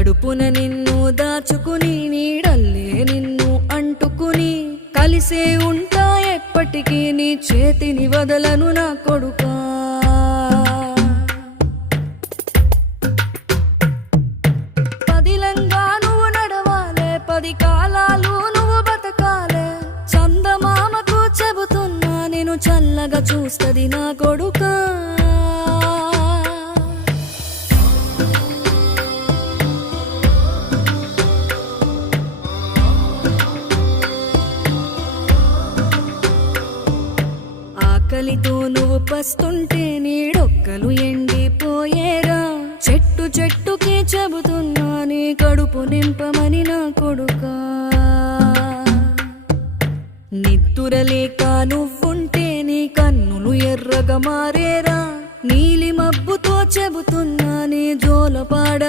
కడుపున నిన్ను దాచుకుని నీడల్లే నిన్ను అంటుకుని కలిసే ఉంటా ఎప్పటికీ నీ చేతిని వదలను నా కొడుకా. పదిలంగా నువ్వు నడవాలే, 10 కాలాలు నువ్వు బతకాలే. చందమామకు చెబుతున్నా నేను చల్లగా చూస్తది నా కొడుకా. ఆకలితో నువ్వు పస్తుంటే నీడొక్కలు ఎండిపోయేరా. చెట్టు చెట్టుకి చెబుతున్నా నీ కడుపు నింపమని నా కొడుకా. నిద్దురలేక నువ్వుంటే నీ కన్నులు ఎర్రగా మారేరా. నీలి మబ్బుతో చెబుతున్నా నీ జోలపాడమని